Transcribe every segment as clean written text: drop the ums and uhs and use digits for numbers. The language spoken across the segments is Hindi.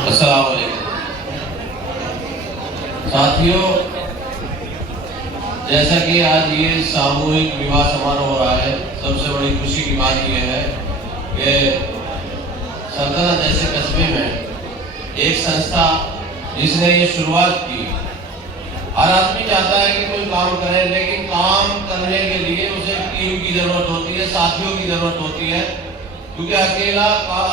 अस्सलाम वालेकुम साथियों, जैसा कि आज ये सामूहिक विवाह समारोह हो रहा है, सबसे बड़ी खुशी की बात यह है कि सल्तनत जैसे कस्बे में एक संस्था जिसने ये शुरुआत की। हर आदमी चाहता है कि कोई काम करे, लेकिन काम करने के लिए उसे टीम की जरूरत होती है, साथियों की जरूरत होती है, क्योंकि अकेला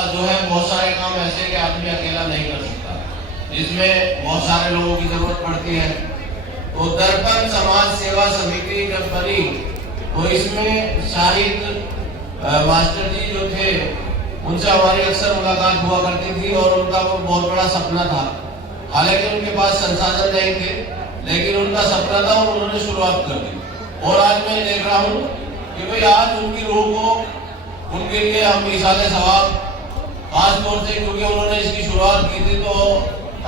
जो है बहुत सारे काम ऐसे कि आदमी अकेला नहीं कर सकता, जिसमें बहुत सारे लोगों की जरूरत पड़ती है। तो दर्पण समाज सेवा समिति जब बनी तो इसमें शाहिद मास्टर जी जो थे उनसे हमारी अक्सर मुलाकात हुआ करती थी और उनका वो बहुत बड़ा सपना था। हालांकि उनके पास संसाधन नहीं थे, लेकिन उनका सपना था और उन्होंने शुरुआत कर दी। और आज मैं देख रहा हूँ कि भाई आज उनकी रूह को, उनके लिए हम इशारे सवाब खास तौर से, क्योंकि उन्होंने इसकी शुरुआत की थी, तो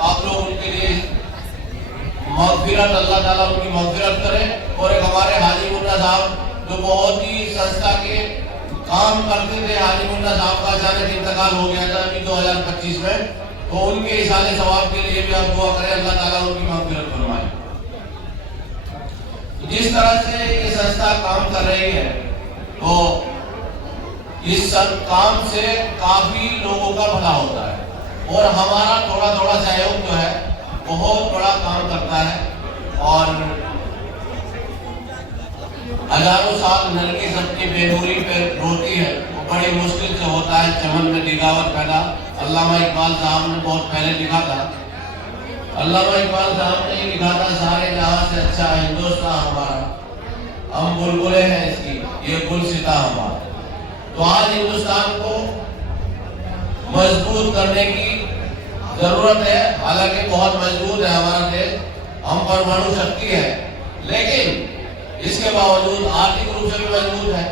आप लोग उनके लिए मग़फ़िरत, अल्लाह ताला उनकी मग़फ़िरत करे। और एक हमारे हाजी मुन्ना साहब जो बहुत ही संस्था के काम करते थे, हाजी मुन्ना साहब का अचानक इंतकाल हो गया था अभी 2025 में, तो उनके इशारे सवाब के लिए भी आप दुआ करें, अल्लाह ताला उनकी मग़फ़िरत फरमाए। जिस तरह से ये संस्था काम कर रही है, तो इस काम से काफी लोगों का भला होता है और हमारा थोड़ा थोड़ा सहयोग जो है बहुत बड़ा काम करता है। और हजारों साल नल की सबकी बेनूरी पे रोती है, वो बड़ी मुश्किल से होता है। चमन में दिगावत पैदा अल्लामा इकबाल साहब ने बहुत पहले लिखा था। अल्लामा इकबाल साहब ने लिखा था, सारे जहां से अच्छा हिंदुस्तान हमारा, हम बुलबुलें हैं इसकी, ये गुलसिता हमारा। तो आज हिंदुस्तान को मजबूत करने की जरूरत है। हालांकि बहुत मजबूत है हमारा देश, हम परमाणु शक्ति है, लेकिन इसके बावजूद आर्थिक रूप से भी मजबूत है।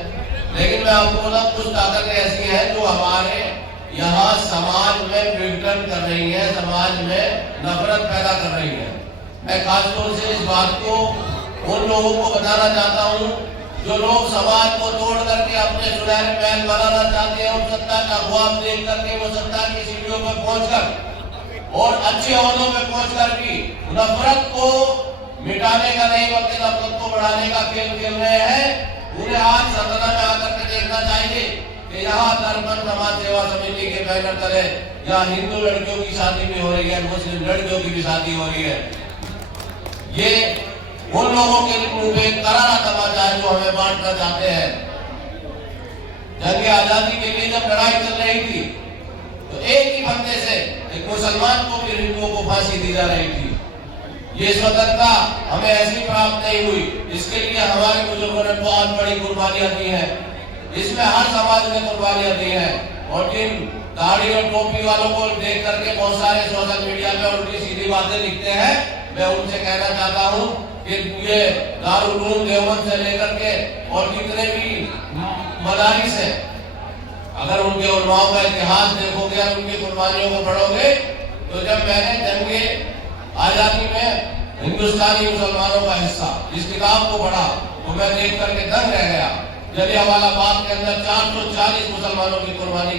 लेकिन मैं आपको बता, कुछ ताकतें ऐसी हैं जो हमारे यहाँ समाज में विघटन कर रही है, समाज में नफरत पैदा कर रही है। मैं खासतौर से इस बात को उन लोगों को बताना चाहता हूँ जो लोग समाज को तोड़ करके अपने सुनहरे महल बनाना चाहते हैं और सत्ता का ख्वाब देख करके वो सत्ता की सीढ़ियों पर पहुंचकर और अच्छे ओहदों पे पहुंचकर भी नफरत को मिटाने का नहीं बल्कि नफरत को बढ़ाने का खेल खेल रहे हैं। उन्हें आज सदन में आकर के देखना चाहिए कि यहाँ दर्पण समाज सेवा समिति के बैनर तले यहाँ हिंदू लड़कियों की शादी भी हो रही है, मुस्लिम लड़कियों की भी शादी हो रही है। ये उन लोगों के मुंह पे करारा तमाचा है जो हमें बांटना चाहते हैं। जंग आजादी के लिए जब लड़ाई चल रही थी तो एक ही बंदे से एक मुसलमान को भी हिंदुओं को फांसी दी जा रही थी। ये स्वतंत्रता हमें ऐसी प्राप्त नहीं हुई, इसके लिए हमारे बुजुर्गों ने बहुत बड़ी कुर्बानियां दी है। इसमें हर समाज ने कुर्बानियां दी है। और जिन दाढ़ी और टोपी वालों को देख करके बहुत सारे सोशल मीडिया पे उल्टी सीधी बातें लिखते हैं, मैं उनसे कहना चाहता हूँ कि ये दारुल उलूम देवबंद से लेकर के और जितने भी मदारिस है, अगर उनके उलमाओं का इतिहास देखोगे और उनकी कुर्बानियों को पढ़ोगे, तो जब मैंने जंगे आजादी में हिंदुस्तानी मुसलमानों का हिस्सा इस किताब को पढ़ा तो मैं देख करके दंग रह गया। जलियांवाला बाग के अंदर 440 मुसलमानों की कुर्बानी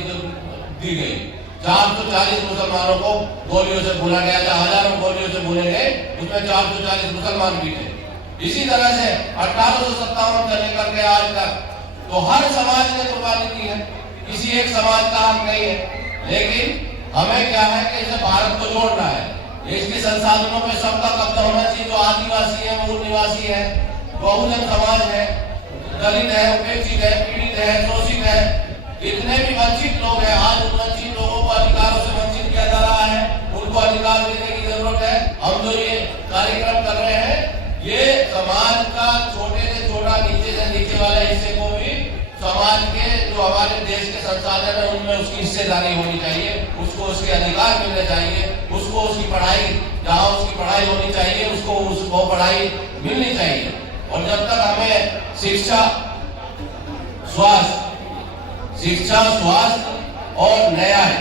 दी गई। 440 मुसलमानों को गोलियों से भूना गया था, हजारों गोलियों से भूने गए, उसमें 440 मुसलमान भी थे। इसी तरह से 1857 से लेकर के आज तक तो हर समाज ने कुर्बानी दी है, किसी एक समाज का हक नहीं है। लेकिन हमें क्या है कि इसे भारत को जोड़ना है, इसके संसाधनों में सबका कब्जा होना चाहिए। जो आदिवासी है, मूल निवासी है, बहुजन समाज है, दलित है, उपेक्षित है, पीड़ित है, शोषित है, जितने भी वंचित लोग हैं, आज उन वंचित लोगों को अधिकारों से वंचित किया जा रहा है, उनको अधिकार देने की जरूरत है। हम जो ये कार्यक्रम कर रहे हैं, ये समाज का छोटे से छोटा, नीचे से नीचे वाले हिस्से को भी समाज के जो हमारे देश के संसाधन है उनमें उसकी हिस्सेदारी होनी चाहिए, उसको उसके अधिकार मिलने चाहिए, उसको उसकी पढ़ाई, जहाँ उसकी पढ़ाई होनी चाहिए उसको पढ़ाई मिलनी चाहिए। और जब तक हमें शिक्षा, स्वास्थ्य और न्याय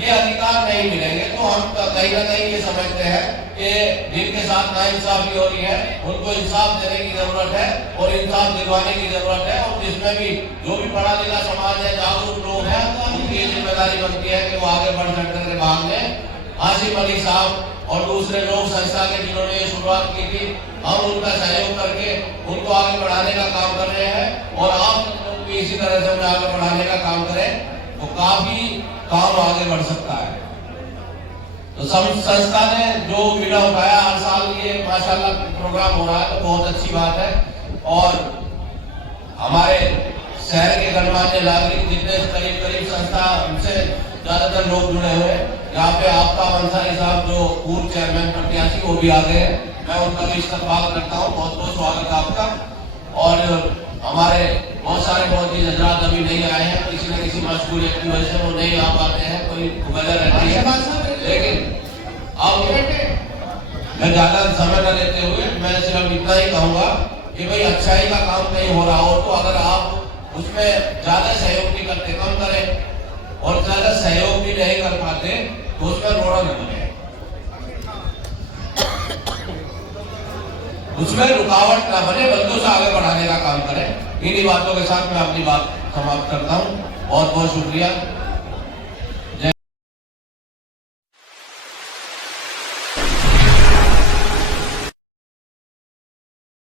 ये अधिकार नहीं मिलेंगे तो हम कहीं ना कहीं ये समझते हैं कि जिनके साथ नाइंसाफी हो रही है उनको इंसाफ देने की जरूरत है और इंसाफ दिलवाने की जरूरत है। और जिसमें भी जो भी पढ़ा लिखा समाज है, जागरूक लोग हैं, उनकी जिम्मेदारी बनती है कि वो आगे बढ़ चढ़ करके भाग लें। आसिफ अली साहब और दूसरे लोग संस्था के जिन्होंने ये शुरुआत की थी, हम उनका सहयोग करके उनको आगे बढ़ाने का काम कर रहे हैं और आप लोग भी इसी तरह से आगे बढ़ाने का काम करें तो काफी काम आगे बढ़ सकता है। तो संस्था ने जो बीड़ा उठाया, हर साल ये माशाल्लाह प्रोग्राम हो रहा है तो बहुत अच्छी बात है। और हमारे शहर के गणमान्य नागरिक जितने करीब संस्था से ज्यादातर लोग जुड़े हुए हैं, यहाँ पे आपका अंसारी साहब जो पूर्व चेयरमैन प्रत्याशी वो भी आ गए हैं, मैं उनका भी इस्तेमाल करता हूँ, बहुत बहुत स्वागत है आपका। और हमारे बहुत सारे बहुत ही हजरात अभी नहीं आए हैं, किसी न किसी मशगूलियत की वजह से वो नहीं आ पाते हैं, कोई वजह रहती है। लेकिन अब मैं ज्यादा समय न लेते हुए मैं सिर्फ इतना ही कहूंगा कि भाई अच्छाई का काम कहीं हो रहा हो तो अगर आप उसमें ज्यादा सहयोग नहीं करते, कम करें, और ज्यादा सहयोग भी नहीं कर पाते तो उसमें रोड़ा न बने, उसमें रुकावट ना बने, बंदों से आगे बढ़ाने का काम करें। इन्हीं बातों के साथ मैं अपनी बात समाप्त करता हूँ। बहुत बहुत शुक्रिया।